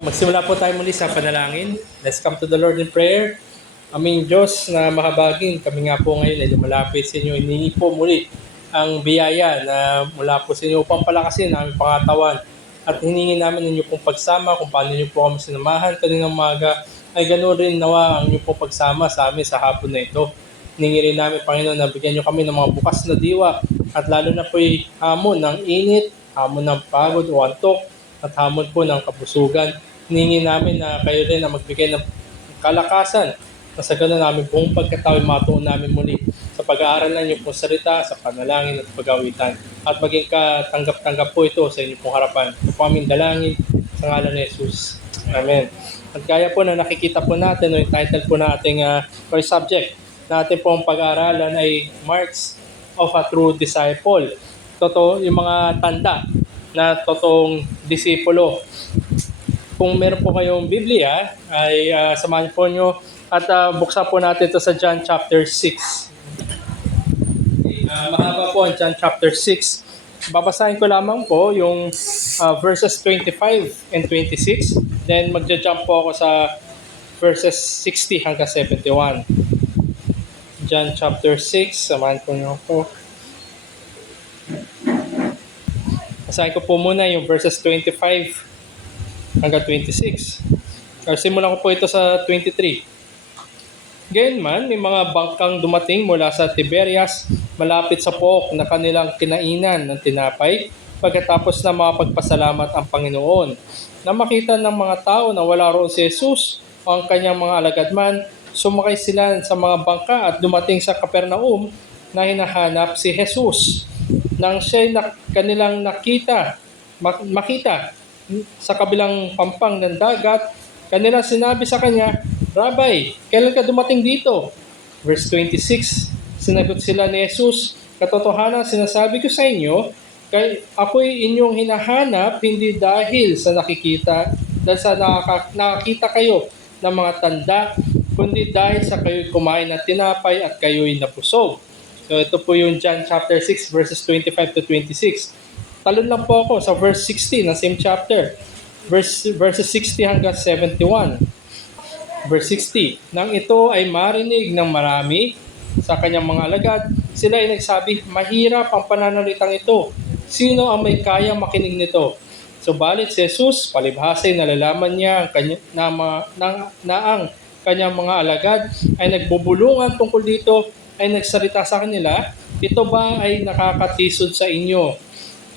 Magsimula po tayo muli sa panalangin. Let's come to the Lord in prayer. Aming Diyos na mahabagin, kami nga po ngayon ay lumalapit sa inyo. Hiningi po muli ang biyaya na mula po sa inyo upang palakasin ang aming pangatawan. At hiningi namin ninyo pong pagsama kung paano ninyo po kami sinamahan kaninang umaga. Ay ganoon rin nawa ang inyo pong pagsama sa amin sa hapon na ito. Hiningi rin namin, Panginoon, na bigyan nyo kami ng mga bukas na diwa. At lalo na po'y hamon ng init, hamon ng pagod o antok, at hamon po ng kabusugan. Hiningi namin na kayo rin na magbigay ng kalakasan na sa ganun namin buong pagkatao matuon namin muli sa pag-aaral ng inyong pong salita, sa panalangin at pag-awitan. At maging katanggap-tanggap po ito sa inyong pong harapan. Ito po aming dalangin sa ngalan ni Jesus. Amen. At kaya po na nakikita po natin, yung title po na ating or subject na ating pong pag-aaralan ay Marks of a True Disciple. Totoo, yung mga tanda na totoong disipulo. Kung meron po kayong Biblia, ay samahan po nyo at buksan po natin ito sa John chapter 6. Mahaba po ang John chapter 6. Babasahin ko lamang po yung verses 25 and 26. Then magja-jump po ako sa verses 60 hanggang 71. John chapter 6, samahan po nyo po. Basahin ko po muna yung verses 25 hanggang 26. Simulan ko po ito sa 23. Gayunman, may mga bangkang dumating mula sa Tiberias, malapit sa pook na kanilang kinainan ng tinapay, pagkatapos na makapagpasalamat ang Panginoon. Na makita ng mga tao na wala roon si Jesus o ang kanyang mga alagad man, sumakay sila sa mga bangka at dumating sa Capernaum na hinahanap si Jesus. Nang siya'y kanilang makita sa kabilang pampang ng dagat, kanila sinabi sa kanya, Rabbi, kailan ka dumating dito? Verse 26, sinagot sila ni Jesus, katotohanan sinasabi ko sa inyo, ako'y inyong hinahanap hindi dahil sa nakikita, dahil sa nakakita kayo ng mga tanda, kundi dahil sa kayo'y kumain ng tinapay at kayo'y nabusog. So ito po yung John chapter 6 verses 25 to 26. Talon lang po ako sa verse 60 ng same chapter. Verses 60 hanggang 71. Verse 60. Nang ito ay marinig ng marami sa kanyang mga alagad, sila ay nagsabi, mahirap ang pananalitang ito. Sino ang may kayang makinig nito? Subalit si Jesus, palibhasay nalalaman niya na ang kanyang mga alagad ay nagbubulungan tungkol dito, ay nagsalita sa kanila, ito ba ay nakakatisod sa inyo?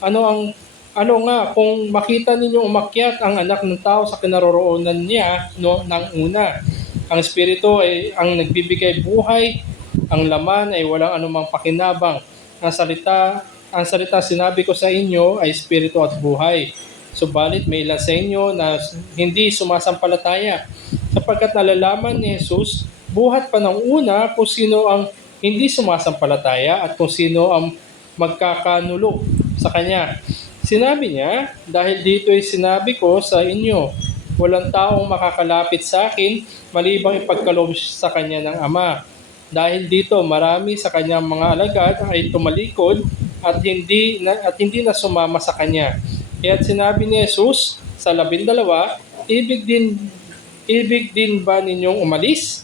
Ano nga kung makita ninyong umakyat ang anak ng tao sa kinaroroonan niya ng una. Ang espiritu ay ang nagbibigay buhay, ang laman ay walang anumang pakinabang. Ang salita sinabi ko sa inyo ay espiritu at buhay. Subalit may ilan sa inyo na hindi sumasampalataya, sapagkat nalalaman ni Jesus buhat pa ng una kung sino ang hindi sumasampalataya at kung sino ang magkakanulo sa kanya. Sinabi niya, dahil dito'y sinabi ko sa inyo, walang taong makakalapit sa akin malibang ipagkaloob sa kanya ng Ama. Dahil dito marami sa kanyang mga alagad ay tumalikod at hindi na sumama sa kanya. Kaya't sinabi ni Jesus sa 12, ibig din ba ninyong umalis?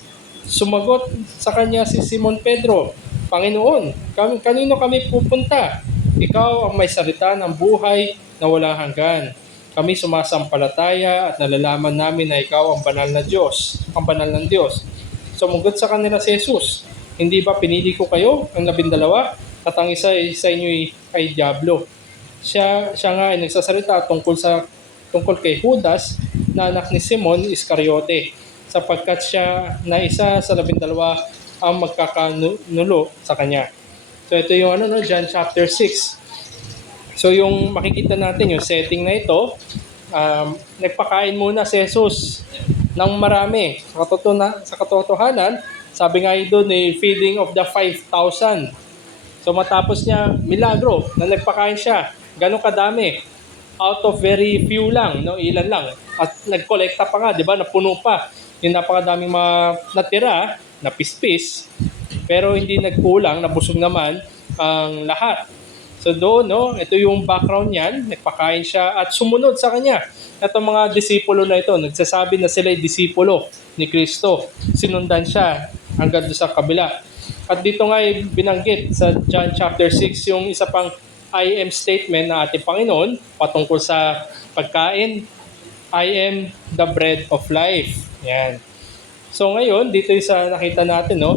Sumagot sa kanya si Simon Pedro, Panginoon, kanino kami pupunta? Ikaw ang may salita ng buhay na walang hanggan. Kami sumasampalataya at nalalaman namin na ikaw ang banal ng Diyos. Sumagot sa kanila si Jesus, hindi ba pinili ko kayo, ang 12, at ang isa sa inyo ay Diablo? Siya nga ay nagsasalita tungkol kay Judas na anak ni Simon Iscariote, sapagkat siya na isa sa 12 ang magkakanulo sa kanya. So ito yung John chapter 6. So yung makikita natin yung setting na ito, nagpakain muna si Jesus ng marami. Sa katotohanan, sabi nga doon feeding of the 5,000. So matapos niya, milagro na nagpakain siya. Ganun kadami? Out of very few lang, ilan lang. At nagkolekta pa nga, di ba? Napuno pa. Yung napakadaming mga natira, na pispis, pero hindi nagkulang, nabusog naman ang lahat. So doon, no, ito yung background niyan, nagpakain siya at sumunod sa kanya. Itong mga disipulo na ito, nagsasabi na sila ay disipulo ni Kristo. Sinundan siya hanggang doon sa kabila. At dito nga ay binanggit sa John chapter 6 yung isa pang I am statement na ating Panginoon patungkol sa pagkain. I am the bread of life. Yan. So ngayon, dito yung sa nakita natin, no,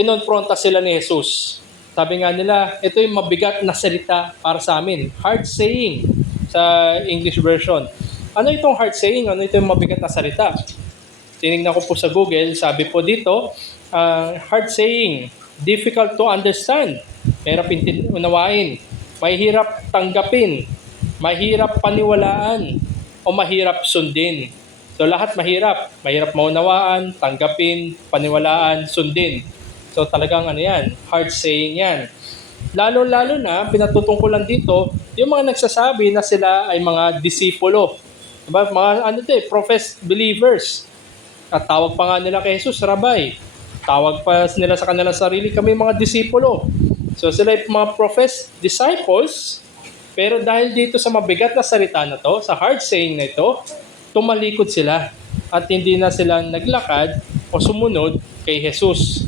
kinonfronta sila ni Jesus. Sabi nga nila, ito yung mabigat na salita para sa amin. Hard saying sa English version. Ano itong hard saying? Ano itong mabigat na salita? Tinignan ko po sa Google, sabi po dito, hard saying, difficult to understand, mahirap unawain, mahirap tanggapin, mahirap paniwalaan, o mahirap sundin. So lahat mahirap. Mahirap maunawaan, tanggapin, paniwalaan, sundin. So talagang ano yan, hard saying yan. Lalo-lalo na, pinatutungkulan dito, yung mga nagsasabi na sila ay mga disipulo. Diba? Mga professed believers. At tawag pa nga nila kay Jesus, Rabay. Tawag pa nila sa kanilang sarili, kami mga disipulo. So sila ay mga professed disciples, pero dahil dito sa mabigat na salita na to, sa hard saying na ito, tumalikod sila at hindi na sila naglakad o sumunod kay Jesus.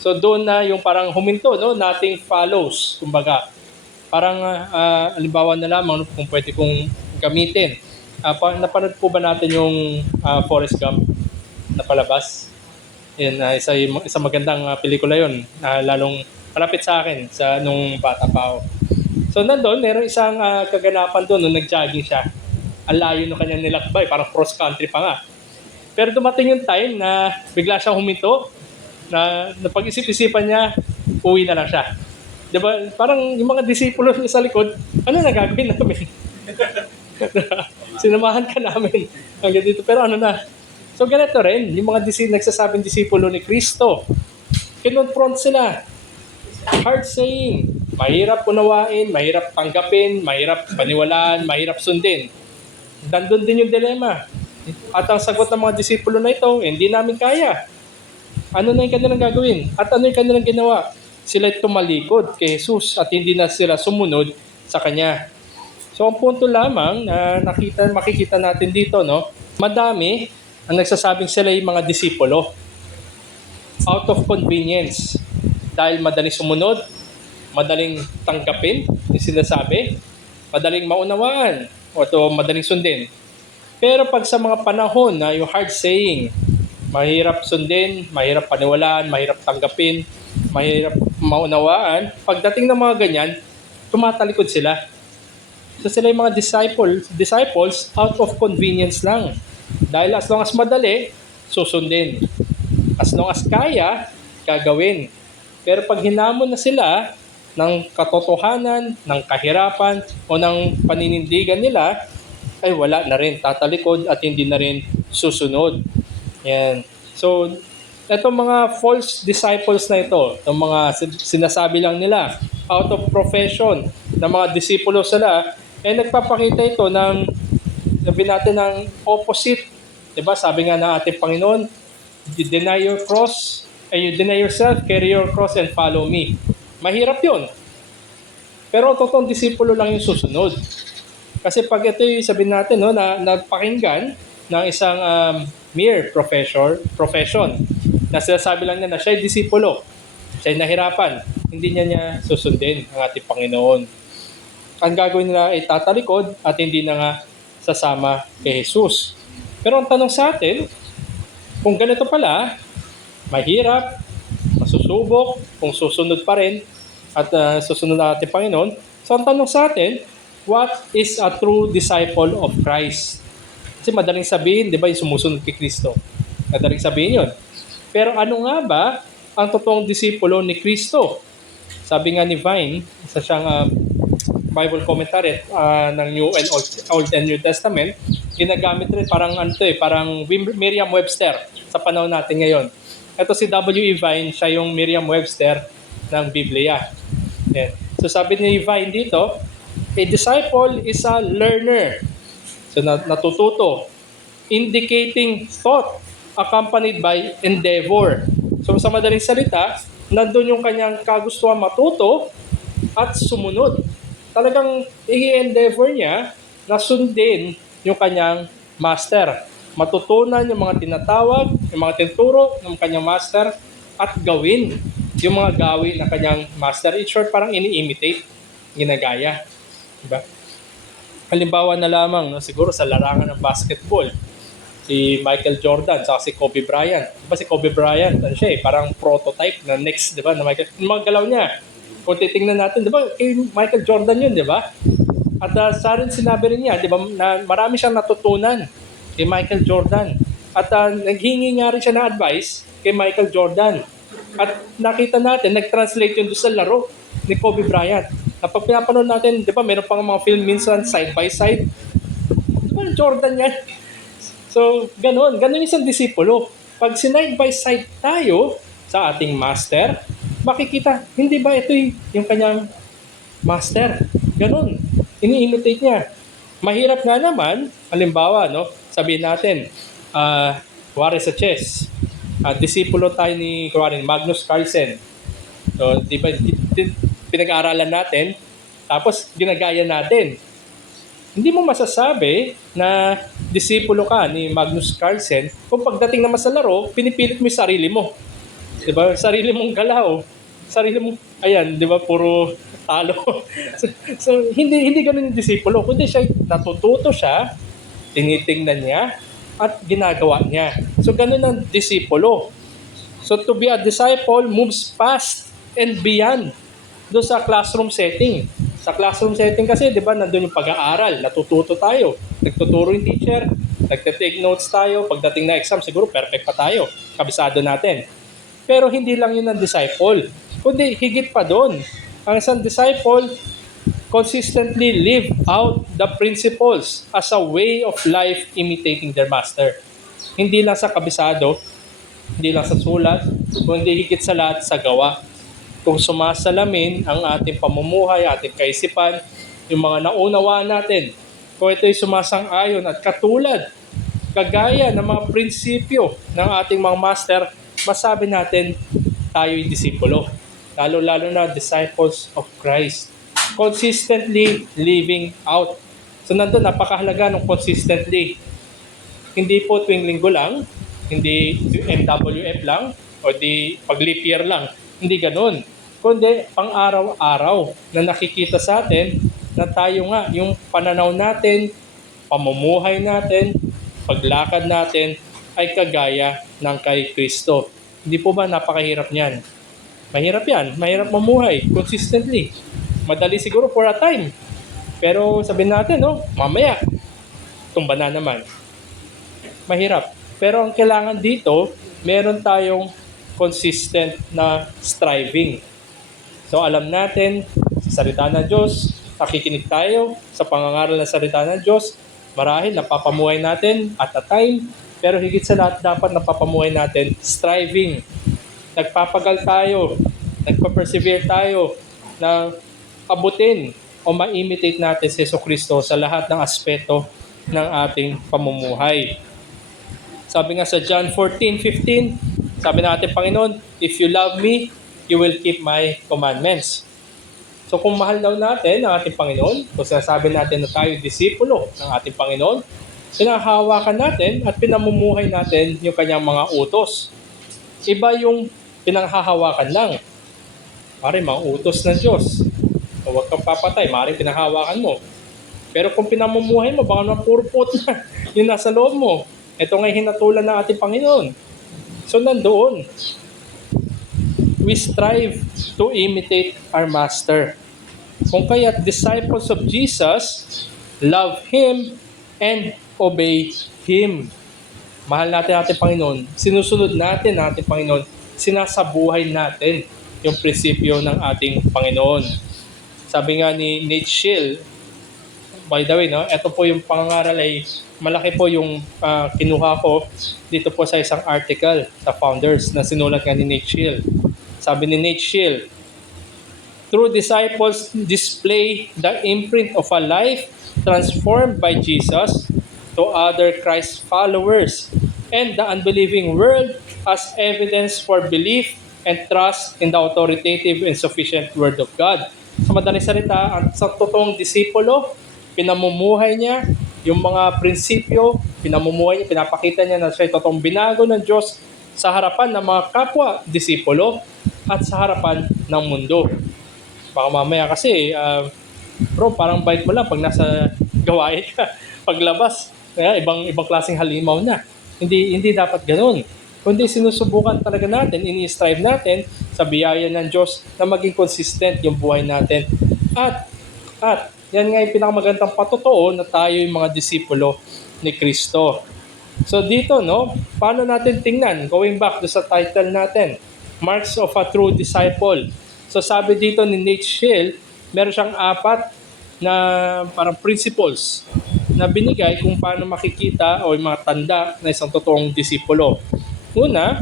So doon na yung parang huminto, no? Nothing follows, kumbaga. Parang halimbawa na lamang kung pwede kong gamitin. Napanood po ba natin yung Forrest Gump na palabas? Yan, isa magandang pelikula yun, lalong malapit sa akin sa nung bata pa ako. So nandun, meron isang kaganapan doon nung nag-jogging siya. Ang layo ng kanyang nilakbay, parang cross country pa nga. Pero dumating yung time na bigla siyang huminto, na napag-isip-isipan niya, uwi na lang siya. Diba? Parang yung mga disipulo sa likod, ano na gagawin namin? Sinamahan ka namin hanggang dito. Pero ano na? So ganito rin, yung mga nagsasabing disipulo ni Kristo, kinonfront sila. Hard saying, mahirap unawain, mahirap tanggapin, mahirap paniwalaan, mahirap sundin. Nandun din yung dilema. At ang sagot ng mga disipulo na ito, hindi namin kaya. Ano na yung kanilang gagawin? At ano yung kanilang ginawa? Sila'y tumalikod kay Jesus at hindi na sila sumunod sa Kanya. So ang punto lamang na makikita natin dito, no, madami ang nagsasabing sila yung mga disipulo. Out of convenience. Dahil madaling sumunod, madaling tanggapin yung sinasabi, madaling maunawaan, o madaling sundin. Pero pag sa mga panahon na yung hard saying, mahirap sundin, mahirap paniwalaan, mahirap tanggapin, mahirap maunawaan, pagdating ng mga ganyan, tumatalikod sila. So sila yung mga disciples out of convenience lang. Dahil as long as madali, susundin. As long as kaya, gagawin. Pero pag hinamon na sila ng katotohanan, ng kahirapan, o ng paninindigan nila, ay wala na rin, tatalikod at hindi na rin susunod. Yan. So, itong mga false disciples na ito, itong mga sinasabi lang nila, out of profession, na mga disipulo sila, nagpapakita ito ng, sabi natin, ng opposite. Diba? Sabi nga ng ating Panginoon, you deny your cross, and you deny yourself, carry your cross, and follow me. Mahirap yun. Pero totoong disipulo lang yung susunod. Kasi pag ito yung sabihin natin, no, na nagpakinggan ng isang mere profession, na sinasabi lang niya na siya ay disipulo, siya ay nahirapan, hindi niya susundin ang ating Panginoon. Ang gagawin nila ay tatalikod at hindi na nga sasama kay Jesus. Pero ang tanong sa atin, kung ganito pala, mahirap, masusubok, kung susunod pa rin at susunod na ating Panginoon, so ang tanong sa atin, what is a true disciple of Christ? Kasi madaling sabihin, di ba, yung sumusunod kay Kristo. Madaling sabihin yun. Pero ano nga ba ang totoong disipulo ni Kristo? Sabi nga ni Vine, isa siyang Bible commentary ng New and Old and New Testament, ginagamit rin parang parang Merriam-Webster sa panahon natin ngayon. Ito si W.E. Vine, siya yung Merriam-Webster ng Biblia. Yeah. So sabi ni Vine dito, a disciple is a learner. So natututo, indicating thought accompanied by endeavor. So sa madaling salita, nandun yung kanyang kagustuhan matuto at sumunod. Talagang i-endeavor niya na sundin yung kanyang master. Matutunan yung mga tinatawag, yung mga tinuturo ng kanyang master at gawin yung mga gawin ng kanyang master. In short, parang ini-imitate, ginagaya. Diba? Halimbawa na lamang, no, siguro sa larangan ng basketball, si Michael Jordan saka si Kobe Bryant. Diba si Kobe Bryant, ano siya parang prototype na next, diba, na Michael. Yung mga galaw niya, kung titingnan natin, diba, kay Michael Jordan yun, diba? At sa rin sinabi rin niya, diba, na marami siyang natutunan kay Michael Jordan. At naghingi nga rin siya ng advice kay Michael Jordan. At nakita natin, nag-translate yun doon sa laro ni Kobe Bryant. Kapag pinapanood natin, di ba, meron pang mga film minsan side by side. Di ba, Jordan yan? So, ganun isang disipulo. Pag sinide by side tayo sa ating master, makikita, hindi ba ito yung kanyang master? Ganun. Ini-imitate niya. Mahirap nga naman, halimbawa, no, sabihin natin, kuwari sa chess, disipulo tayo ni Magnus Carlsen. So, di ba, pinag-aaralan natin, tapos ginagaya natin. Hindi mo masasabi na disipulo ka ni Magnus Carlsen kung pagdating naman sa laro, pinipilit mo yung sarili mo. Diba? Sarili mong galaw. Sarili mong, ayan, di ba, puro talo. so hindi ganun yung disipulo. Kundi siya, natututo siya, tinitingnan niya, at ginagawa niya. So ganun ang disipulo. So to be a disciple moves past and beyond doon sa classroom setting. Sa classroom setting kasi, di ba, nandun yung pag-aaral, natututo tayo. Nagtuturo yung teacher, nagte-take notes tayo, pagdating na exam, siguro perfect pa tayo, kabisado natin. Pero hindi lang yun ang disciple, kundi higit pa doon. Ang isang disciple, consistently live out the principles as a way of life imitating their master. Hindi lang sa kabisado, hindi lang sa sulat, kundi higit sa lahat sa gawa. Kung sumasalamin ang ating pamumuhay, ating kaisipan, yung mga naunawa natin, kung ito'y sumasang-ayon at katulad, kagaya ng mga prinsipyo ng ating mga master, masabi natin tayo'y disipulo. Lalo-lalo na disciples of Christ. Consistently living out. So nandun, napakahalaga ng consistently. Hindi po tuwing linggo lang, hindi MWF lang, o di pag-leap year lang. Hindi ganun. Kundi pang-araw-araw na nakikita sa atin na tayo nga, yung pananaw natin, pamumuhay natin, paglakad natin ay kagaya ng kay Kristo. Hindi po ba napakahirap niyan? Mahirap yan. Mahirap mamuhay consistently. Madali siguro for a time. Pero sabihin natin, no, mamaya, tumba na naman. Mahirap. Pero ang kailangan dito, meron tayong consistent na striving. So alam natin, sa salita ng Diyos, nakikinig tayo sa pangangaral ng salita ng Diyos, marahil napapamuhay natin at a time, pero higit sa lahat dapat napapamuhay natin striving. Nagpapagal tayo, nagpa-persevere tayo na abutin o ma-imitate natin si Jesucristo sa lahat ng aspeto ng ating pamumuhay. Sabi nga sa John 14:15, sabi ng ating Panginoon, if you love me, you will keep my commandments. So kung mahal daw natin ang ating Panginoon, kung sinasabi natin na tayo disipulo ng ating Panginoon, pinahahawakan natin at pinamumuhay natin yung kanyang mga utos. Iba yung pinanghahawakan lang. Mari, mga utos ng Diyos. O huwag kang papatay, mari pinahahawakan mo. Pero kung pinamumuhay mo, baka naman puro pot na yung nasa loob mo. Ito nga hinatulan ng ating Panginoon. So nandoon, we strive to imitate our Master. Kung kaya't disciples of Jesus, love Him and obey Him. Mahal natin ating Panginoon, sinusunod natin ang ating Panginoon, sinasabuhay natin yung prinsipyo ng ating Panginoon. Sabi nga ni Nate Schill, by the way, no, ito po yung pangangaral ay malaki po yung kinuha ko dito po sa isang article sa Founders na sinulat nga ni Nate Schill. Sabi ni Nate Schill, true disciples display the imprint of a life transformed by Jesus to other Christ followers and the unbelieving world as evidence for belief and trust in the authoritative and sufficient Word of God. Sa madaling salita, ang sa totoong disipulo, pinamumuhay niya yung mga prinsipyo, pinamumuhay niya, pinapakita niya na siya ay totoong binago ng Diyos sa harapan ng mga kapwa disipulo at sa harapan ng mundo. Baka mamaya kasi, bro, parang bait mo lang pag nasa gawain ka. Paglabas, ibang klaseng halimaw na. Hindi dapat ganoon. Kundi sinusubukan talaga natin, ini-strive natin sa biyaya ng Diyos na maging consistent yung buhay natin. At yan nga yung pinakamagandang patotoo na tayo yung mga disipulo ni Kristo. So dito, no, paano natin tingnan? Going back to sa title natin, Marks of a True Disciple. So sabi dito ni Nate Schill, meron siyang 4 na parang principles na binigay kung paano makikita o yung mga tanda na isang totoong disipulo. Una,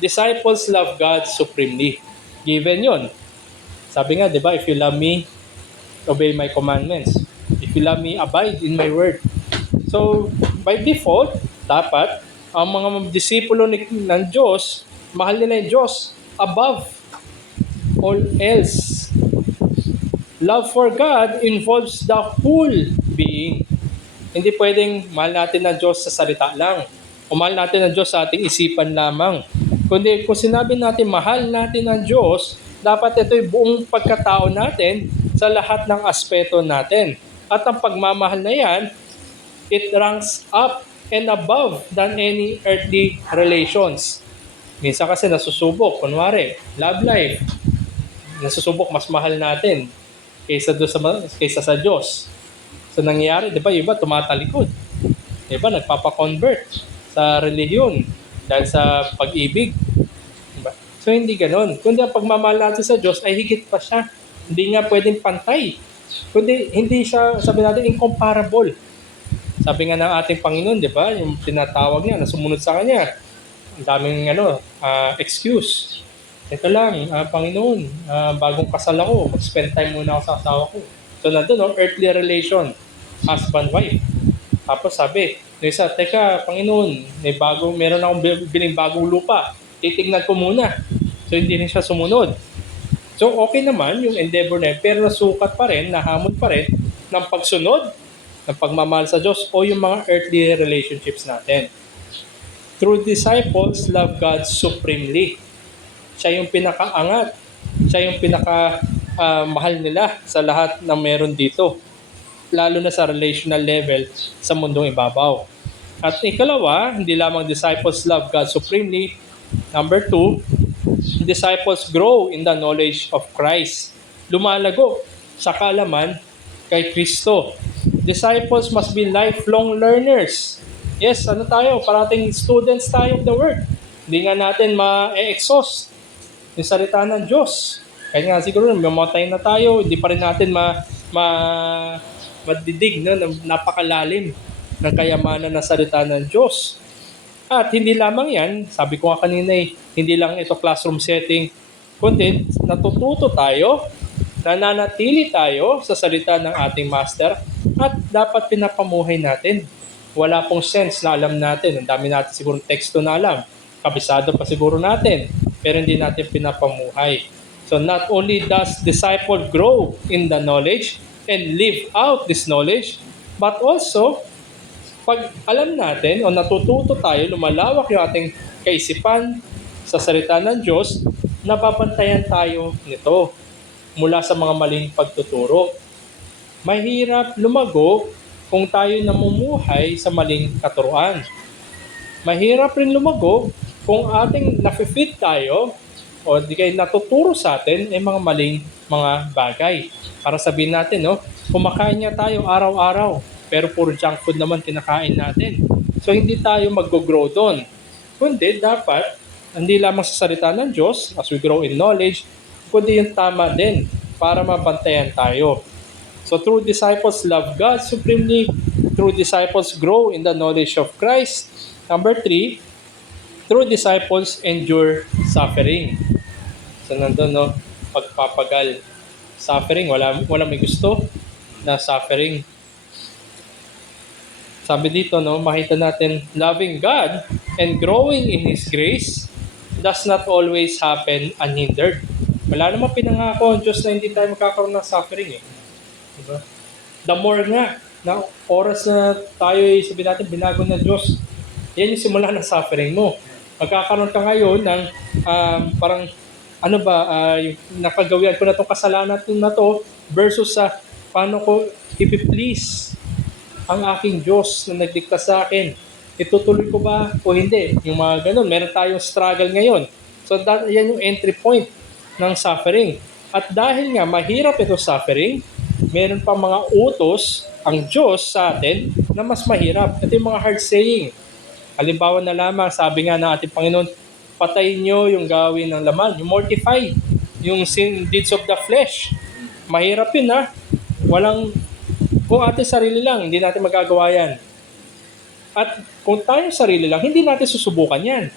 disciples love God supremely. Given yon. Sabi nga, di ba, if you love me, obey my commandments. If you love me, abide in my word. So, by default, dapat ang mga disipulo ng Diyos, mahal nila yung Diyos above all else. Love for God involves the whole being. Hindi pwedeng mahal natin ang Diyos sa salita lang. O mahal natin ang Diyos sa ating isipan lamang. Kundi kung sinabi natin mahal natin ang Diyos, dapat ito'y buong pagkatao natin sa lahat ng aspeto natin. At ang pagmamahal na yan, it ranks up and above than any earthly relations. Minsan kasi nasusubok, kunwari, love life. Nasusubok, mas mahal natin kaysa sa Diyos. So nangyayari, di ba, iba tumatalikod. Iba nagpapa-convert sa relihiyon dahil sa pag-ibig. Diba? So hindi ganon. Kundi ang pagmamahal natin sa Diyos ay higit pa siya. Hindi nga pwedeng pantay. Kundi hindi siya, sabi natin, incomparable. Sabi nga ng ating Panginoon, di ba, yung tinatawag niya na sumunod sa Kanya, ang daming excuse. Ito lang, Panginoon, bagong kasal ako, mag-spend time muna ako sa asawa ko. So nandun, earthly relation, husband-wife. Tapos sabi, yung isa, teka, Panginoon, meron akong biling bagong lupa. Titignan ko muna. So hindi rin siya sumunod. So okay naman yung endeavor na yun, pero nasukat pa rin, nahamon pa rin ng pagsunod, ng pagmamahal sa Diyos o yung mga earthly relationships natin. True disciples love God supremely. Siya yung pinakaangat. Siya yung mahal nila sa lahat ng meron dito. Lalo na sa relational level sa mundong ibabaw. At ikalawa, hindi lamang disciples love God supremely. Number 2, disciples grow in the knowledge of Christ. Lumalago sa kaalaman kay Kristo. Disciples must be lifelong learners. Yes, parating students tayo of the Word. Hindi nga natin ma-exhaust yung salita ng Diyos. Kaya nga siguro, mamatay na tayo, hindi pa rin natin madidig, no, napakalalim ng kayamanan ng salita ng Diyos. At hindi lamang yan, sabi ko nga kanina hindi lang ito classroom setting, kundi natututo tayo, nananatili tayo sa salita ng ating master at dapat pinapamuhay natin. Wala pong sense na alam natin. Ang dami natin siguro teksto na alam. Kabisado pa siguro natin, pero hindi natin pinapamuhay. So not only does disciple grow in the knowledge and live out this knowledge, but also, pag alam natin o natututo tayo, lumalawak yung ating kaisipan sa salita ng Diyos, nababantayan tayo nito mula sa mga maling pagtuturo. Mahirap lumago kung tayo namumuhay sa maling katuruan. Mahirap rin lumago kung ating nafe-feed tayo o di kayo natuturo sa atin ay mga maling mga bagay. Para sabihin natin, kumakain niya tayo araw-araw, pero puro junk food naman kinakain natin. So hindi tayo mag-grow doon. Kundi dapat, hindi lamang sa salita ng Diyos, as we grow in knowledge, kundi yung tama din para mabantayan tayo. So true disciples love God supremely. True disciples grow in the knowledge of Christ. Number 3, true disciples endure suffering. So nandun, pagpapagal. Suffering, wala may gusto na suffering. Sabi dito, makita natin, loving God and growing in His grace does not always happen unhindered. Wala namang pinangako ang Diyos na hindi tayo magkakaroon ng suffering eh. Diba? The more nga na oras na tayo ay sabi natin binago ng Diyos, yan yung simula ng suffering mo. Magkakaroon ka ngayon ng parang ano ba, yung nakagawian ko na itong kasalanan na to versus sa paano ko ipiplease ang aking Diyos na nagdikta sa akin. Itutuloy ko ba o hindi? Yung mga ganun. Meron tayong struggle ngayon. So yan yung entry point ng suffering. At dahil nga mahirap ito suffering, meron pa mga utos ang Diyos sa atin na mas mahirap. Ito yung mga hard saying. Halimbawa na lamang, sabi nga ng ating Panginoon, patayin nyo yung gawin ng laman, yung mortify, yung sin deeds of the flesh. Mahirap yun ha. Kung ating sarili lang, hindi natin magagawa yan. At kung tayo sarili lang, hindi natin susubukan yan.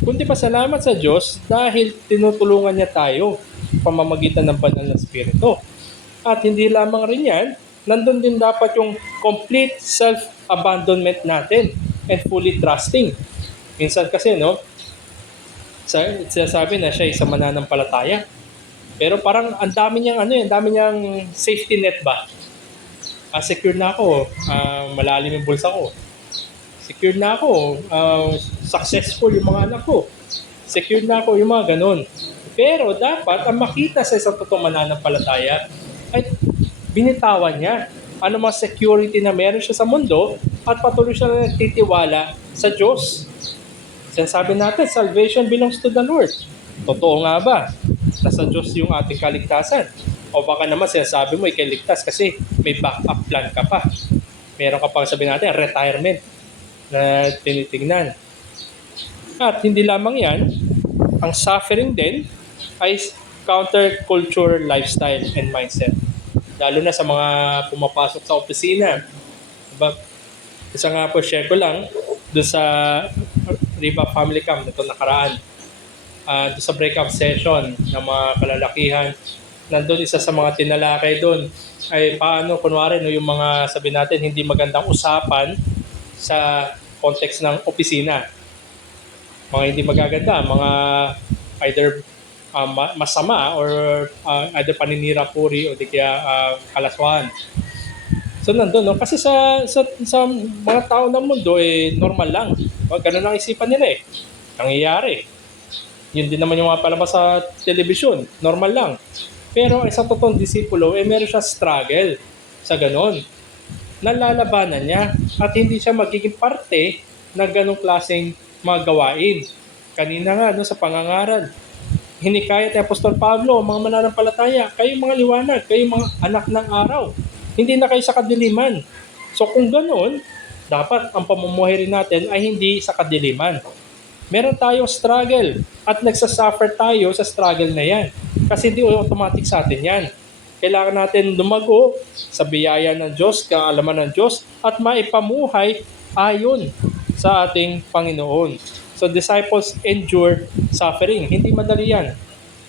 Kundi pasalamat sa Diyos dahil tinutulungan niya tayo pamamagitan ng banal na Espiritu. At hindi lamang rin yan, nandun din dapat yung complete self-abandonment natin and fully trusting. Minsan kasi, sinasabi na siya isang mananampalataya. Pero parang ang dami niyang safety net ba? Secure na ako, malalim yung bulsa ko. Secure na ako, successful yung mga anak ko. Secure na ako yung mga ganun. Pero dapat ang makita sa isang totoong mananampalataya ay binitawan niya ano mga security na meron siya sa mundo at patuloy siya na nagtitiwala sa Diyos. Sinasabi natin, salvation belongs to the Lord. Totoo nga ba? Nasa Diyos yung ating kaligtasan. O baka naman sinasabi mo, ikaligtas kasi may backup plan ka pa. Meron ka pa sabi natin, retirement na tinitingnan. At hindi lamang yan, ang suffering din ay counterculture lifestyle and mindset. Lalo na sa mga pumapasok sa opisina. Diba? Isa nga po, share ko lang, doon sa Riva Family Camp nito nakaraan. Doon sa breakup session ng mga kalalakihan, nandun isa sa mga tinalakay doon ay paano, kunwari, yung mga sabi natin hindi magandang usapan sa context ng opisina. Mga hindi magaganda, mga either masama or either paninira puri o di kaya kalaswahan. So nandun, kasi sa mga tao ng mundo normal lang. Ganun ang isipan nila nangyayari. Yun din naman yung mga palabas sa telebisyon, normal lang. Pero isang totoong disipulo, meron siya struggle sa ganun. Nalalabanan niya at hindi siya magiging parte ng ganung klaseng mga gawain. Kanina nga sa pangangaral, hinikayat ni Apostol Pablo, mga mananampalataya, kayong mga liwanag, kayong mga anak ng araw. Hindi na kayo sa kadiliman. So kung ganoon, dapat ang pamumuhay rin natin ay hindi sa kadiliman. Meron tayong struggle at nagsasuffer tayo sa struggle na yan. Kasi hindi automatic sa atin yan. Kailangan natin lumago sa biyaya ng Diyos, kaalaman ng Diyos, at maipamuhay ayon sa ating Panginoon. So disciples endure suffering. Hindi madali yan.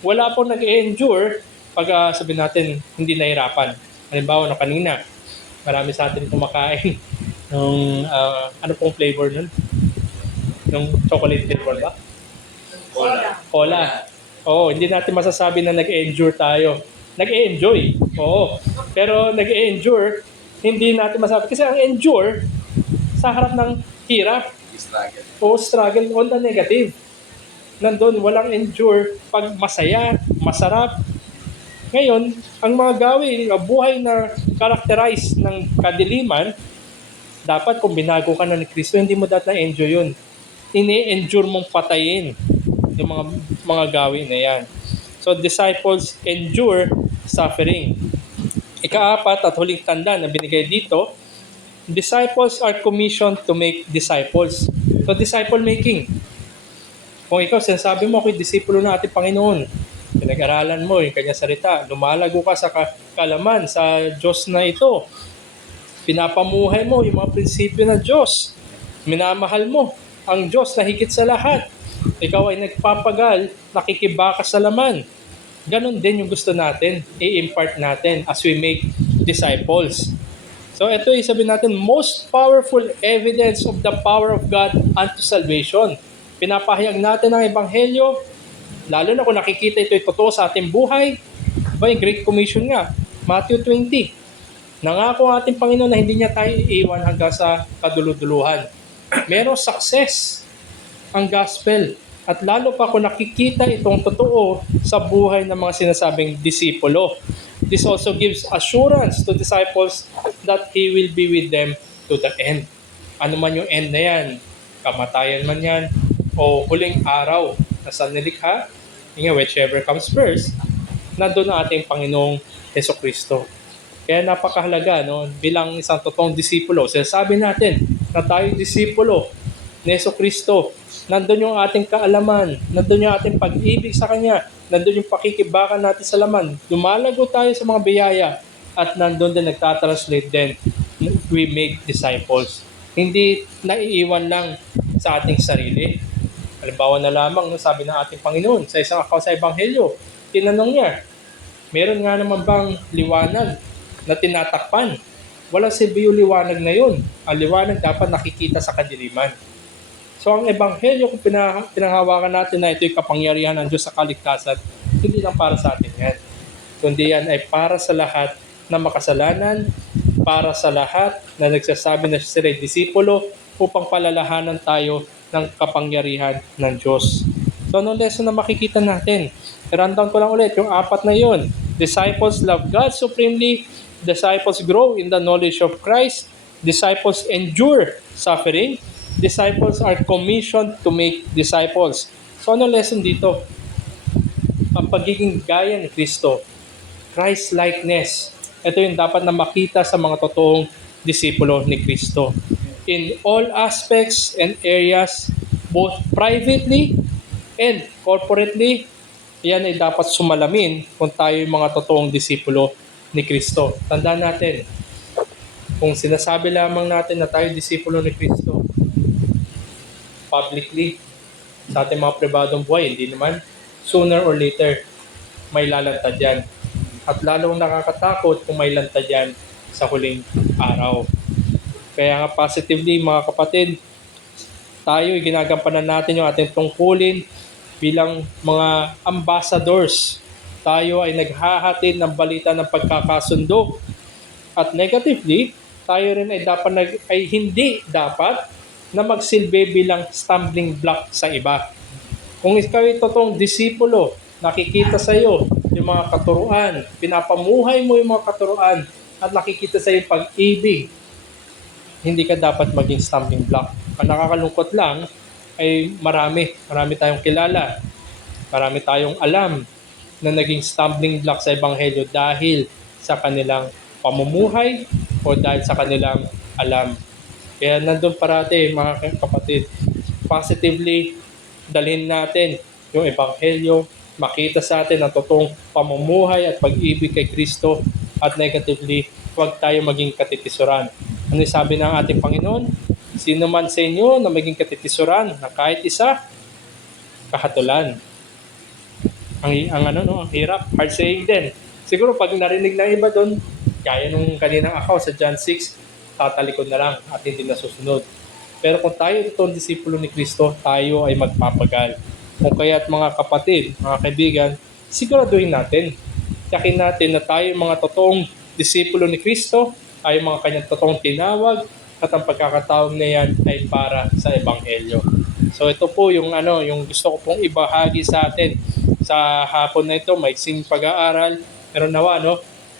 Wala pong nag-endure pag sabihin natin hindi nahirapan. Halimbawa na kanina, marami sa atin kumakain ng ano pong flavor nun? Yung chocolate flavor ba? Cola. Oo, hindi natin masasabi na nag-endure tayo. Nag-enjoy. Oo. Pero nag-endure, hindi natin masasabi. Kasi ang endure, sa harap ng hirap. Struggle. O struggle on the negative. Nandun, walang endure pag masaya, masarap. Ngayon, ang mga gawin, buhay na characterize ng kadiliman, dapat kung binago ka na ni Kristo, hindi mo dapat na-enjoy yun. Ini-endure mong patayin yung mga gawin na yan. So, disciples endure suffering. Ika-apat at huling tanda na binigay dito, disciples are commissioned to make disciples. So, disciple making. Kung ikaw, sinasabi mo ako'y disipulo na ating Panginoon, pinag-aralan mo yung kanyang salita, lumalago ka sa kalaman sa Diyos na ito, pinapamuhay mo yung mga prinsipyo ng Diyos, minamahal mo ang Diyos na higit sa lahat, ikaw ay nagpapagal, nakikibaka sa laman. Ganon din yung gusto natin, i-impart natin as we make disciples. So ito yung sabihin natin, most powerful evidence of the power of God unto salvation. Pinapahayag natin ang Ebanghelyo Lalo na kung nakikita ito'y totoo sa ating buhay. Diba yung Great Commission nga, Matthew 20. Nangako ang ating Panginoon na hindi niya tayo iiwan hanggang sa kaduluduluhan. Merong success ang gospel. At lalo pa kung nakikita itong totoo sa buhay ng mga sinasabing disipulo. This also gives assurance to disciples that He will be with them to the end. Ano man yung end na yan, kamatayan man yan, o huling araw na sa nilikha, whichever comes first, nandun ang ating Panginoong Hesukristo. Kaya napakahalaga, no, bilang isang totoong disipulo, sinasabi natin na tayo disipulo ni Hesukristo, nandun yung ating kaalaman, nandun yung ating pag-ibig sa Kanya, nandun yung pakikibakan natin sa laman, lumalago tayo sa mga biyaya, at nandun din nagtatranslate din, we make disciples. Hindi naiiwan lang sa ating sarili. Halimbawa na lamang, no, sabi ng ating Panginoon sa isang account sa Ebanghelyo, tinanong niya, meron nga naman bang liwanag na tinatakpan? Walang silbi yung liwanag na yun. Ang liwanag dapat nakikita sa kadiliman. So ang Ebanghelyo, kung pinanghawakan natin na ito'y kapangyarihan ng Diyos sa kaligtasan, hindi lang para sa atin yan. Kundi yan ay para sa lahat na makasalanan, para sa lahat na nagsasabi na sila'y disipulo, upang palalahanan tayo ng kapangyarihan ng Diyos. So anong lesson na makikita natin? Rundown ko lang ulit yung 4 na yun. Disciples love God supremely. Disciples grow in the knowledge of Christ. Disciples endure suffering. Disciples are commissioned to make disciples. So anong lesson dito? Ang pagiging gaya ni Kristo. Christ-likeness. Ito yung dapat na makita sa mga totoong disipulo ni Kristo. In all aspects and areas, both privately and corporately, yan ay dapat sumalamin kung tayo yung mga totoong disipulo ni Kristo. Tandaan natin, kung sinasabi lamang natin na tayo disipulo ni Kristo, publicly, sa ating mga pribadong buhay, hindi naman, sooner or later, may lalantad yan. At lalong nakakatakot kung may lantad yan sa huling araw. Kaya nga positively, mga kapatid, tayo ginagampanan natin yung ating tungkulin bilang mga ambassadors. Tayo ay naghahatid ng balita ng pagkakasundo. At negatively, tayo rin ay hindi dapat na magsilbi bilang stumbling block sa iba. Kung ikaw ay totoong disipulo, nakikita sa iyo yung mga katuruan, pinapamuhay mo yung mga katuruan, at nakikita sa iyo pag-ibig, hindi ka dapat maging stumbling block. Ang nakakalungkot lang ay marami tayong kilala, marami tayong alam na naging stumbling block sa Ebanghelyo dahil sa kanilang pamumuhay o dahil sa kanilang alam. Kaya nandun parati, mga kapatid, positively dalhin natin yung Ebanghelyo, makita sa atin ang totoong pamumuhay at pag-ibig kay Kristo, at negatively, huwag tayo maging katitisuran. Ano sabi ng ating Panginoon? Sino man sa inyo na maging katitisuran na kahit isa, kahatulan. Ang hirap, hard saying din. Siguro pag narinig ng iba doon, kaya nung kaninang account sa John 6, tatalikod na lang at hindi na susunod. Pero kung tayo itong disipulo ni Kristo, tayo ay magpapagal. Kung kaya't mga kapatid, mga kaibigan, siguraduhin natin. Tiyakin natin na tayo mga totoong disipulo ni Kristo, ay mga kanyang totoong tinawag, at ang pagkakatawag na yan ay para sa Ebanghelyo. So ito po yung gusto ko pong ibahagi sa atin sa hapon na ito, maiksing pag-aaral, pero nawa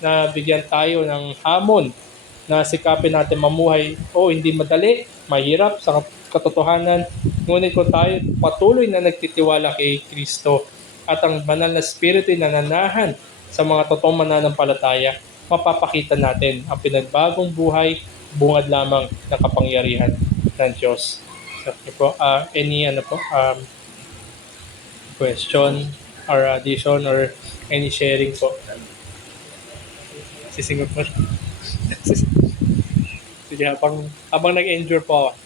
na bigyan tayo ng hamon na sikapin natin mamuhay. Hindi madali, mahirap sa katotohanan, ngunit kung tayo patuloy na nagtitiwala kay Kristo at ang banal na Espiritu ay nananahan sa mga totoong mananampalataya, mapapakita natin ang pinagbagong buhay, bungad lamang ng kapangyarihan ng Diyos. So, any question or addition or any sharing po? Sisingot mo. Sige, habang nag-enjoy po ako.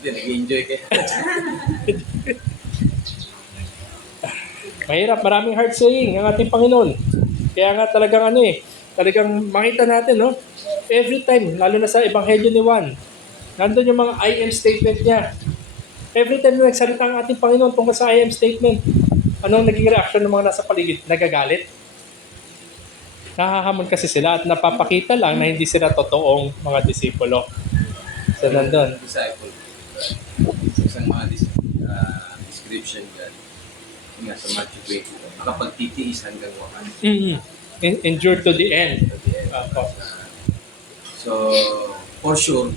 Hindi, nag-enjoy kayo. Mahirap, maraming hard saying ang ating Panginoon. Kaya nga talagang talagang makita natin, every time, lalo na sa Ebanghelyo ni Juan, nandun yung mga I am statement niya. Every time na nagsalita ang ating Panginoon tungkol sa I am statement, anong naging reaction ng mga nasa paligid? Nagagalit? Nahahamon kasi sila at napapakita lang na hindi sila totoong mga disipulo. So, nandun. Disciple. Isang mga description dyan. Nga sa Matthew 20. Makapagtitiis hanggang wakas. Endure to the end. Opo. So, for sure,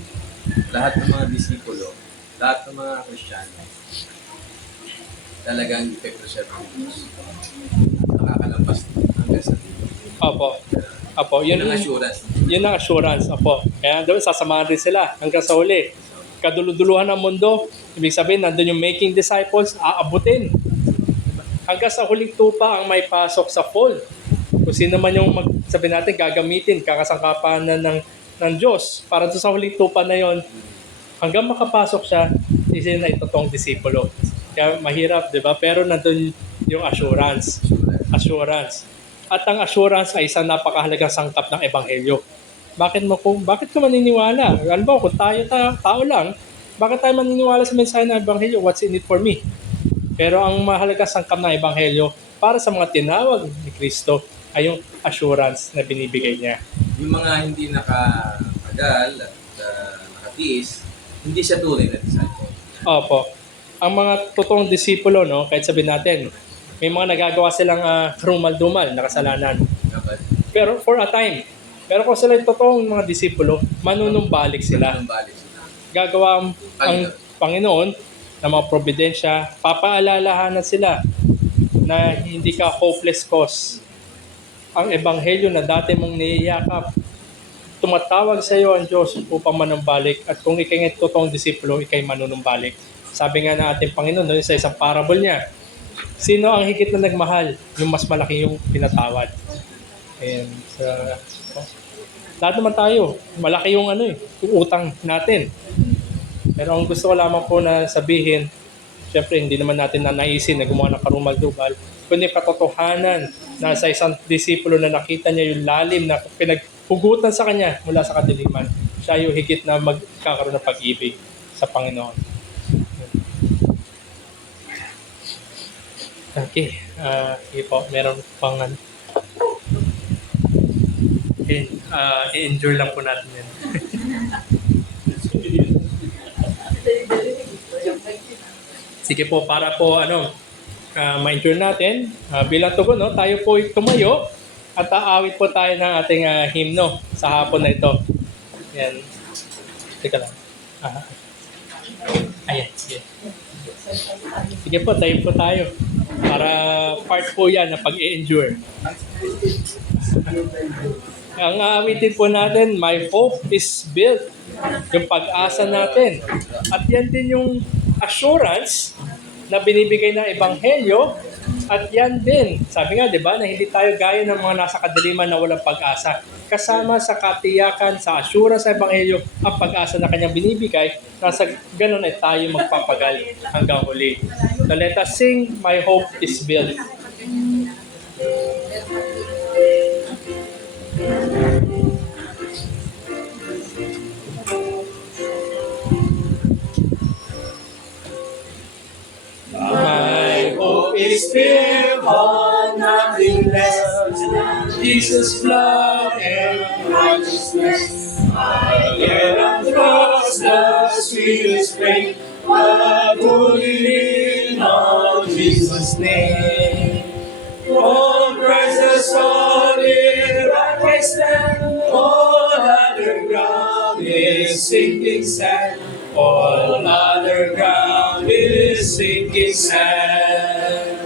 lahat ng mga disipulo, lahat ng mga Kristiyano, talagang epekto siya ng Diyos. Nakakalampas hanggang sa dito. Opo, yun ang assurance. Yun ang assurance, opo. Kaya doon, sasamahan din sila hanggang sa uli. Kaduluduluhan ng mundo, ibig sabihin, nandun yung making disciples, aabutin. Hanggang sa huling tupa ang may pasok sa fold. Kung sino man yung sabihin natin, gagamitin, kakasangkapan ng Diyos para doon sa huling tupa na yon, hanggang makapasok siya, isa na itotong disipulo. Kaya mahirap, di ba? Pero nandun yung assurance. At ang assurance ay isang napakahalagang sangkap ng Ebanghelyo. Bakit ka maniniwala? Alam mo, kung tao lang, bakit tayo maniniwala sa mensahe ng Ebanghelyo? What's in it for me? Pero ang mahalagang sangkap ng Ebanghelyo para sa mga tinawag ni Kristo ay yung assurance na binibigay niya. Yung mga hindi nakatagal at nakatiis, hindi siya tunay na disciple. Opo. Ang mga totoong disipulo, no, kahit sabihin natin, may mga nagagawa silang rumal-dumal na kasalanan. Pero for a time. Pero kung sila yung totoong mga disipulo, manunumbalik sila. Gagawa ang Panginoon ng mga providensya, papaalalahanan sila na hindi ka hopeless cause. Ang Ebanghelyo na dati mong niyayakap, tumatawag sa iyo ang Diyos upang manumbalik, at kung ikay ng totoong disipulo, ikay manunumbalik. Sabi nga na ating Panginoon doon sa isang parable niya, sino ang higit na nagmahal? Yung mas malaki yung pinatawad. And lahat naman tayo, malaki yung yung utang natin. Pero ang gusto ko lamang po na sabihin, syempre hindi naman natin nanaisin na gumawa ng karumal-dumal, kundi katotohanan na sa isang disipulo na nakita niya yung lalim na pinaghugutan sa kanya mula sa kadiliman, siya yung higit na magkakaroon ng pag-ibig sa Panginoon. Okay, sige po, meron pang okay, i-endure lang po natin yan. Sige po, para po ma-endure natin, bilang tugon, tayo po tumayo at aawit po tayo ng ating hymno sa hapon na ito. Yan. Teka lang. Ayan, sige. Sige po, tayo po tayo. Para part po yan na pag-i-endure. Ang aawitin po natin, My Hope is Built. Yung pag-asa natin. At yan din yung assurance na binibigay ng Ebanghelyo. At yan din, sabi nga, di ba, na hindi tayo gaya ng mga nasa kadiliman na walang pag-asa. Kasama sa katiyakan, sa assurance sa Ebanghelyo, ang pag-asa na kanyang binibigay, nasa ganun ay tayo magpapagal hanggang huli. So let us sing, My Hope is Built. My hope is built on nothing less than Jesus' blood and righteousness. I cannot trust the sweetest faith, but fully lean on Jesus' name. On Christ the solid rock I stand, all other ground is sinking sand. All other ground is sinking sand.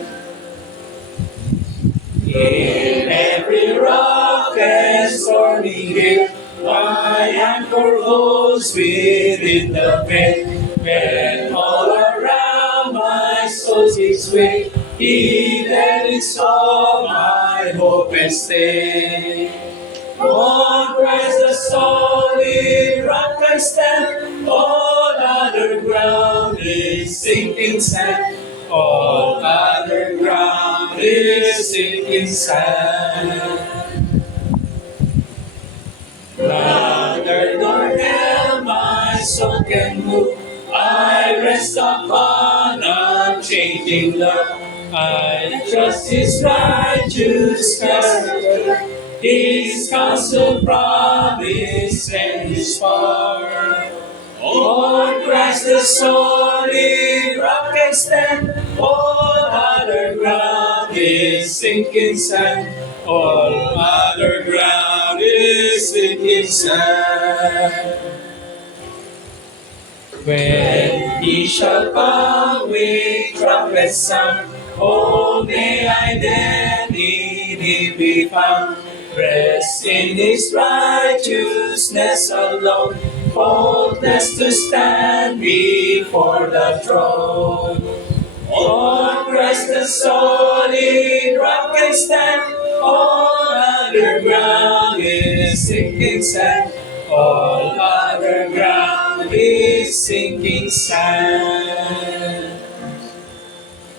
In every rock and stormy gale, my anchor holds within the veil. When all around my soul gives way, He that is all my hope and stay. On Christ the solid rock I stand, all other ground is sinking sand. All other ground is sinking sand. Neither nor hell my soul can move, I rest upon unchanging love. I trust His righteous character, His counsel, promise, and His power. On Christ the solid rock I stand, all other ground is sinking sand. All other ground is sinking sand. When He shall come with trumpet sound, oh, may I then in Him be found. Rest in His righteousness alone, hopeless to stand before the throne. On Christ the solid rock I stand, all other ground is sinking sand. All other ground is sinking sand.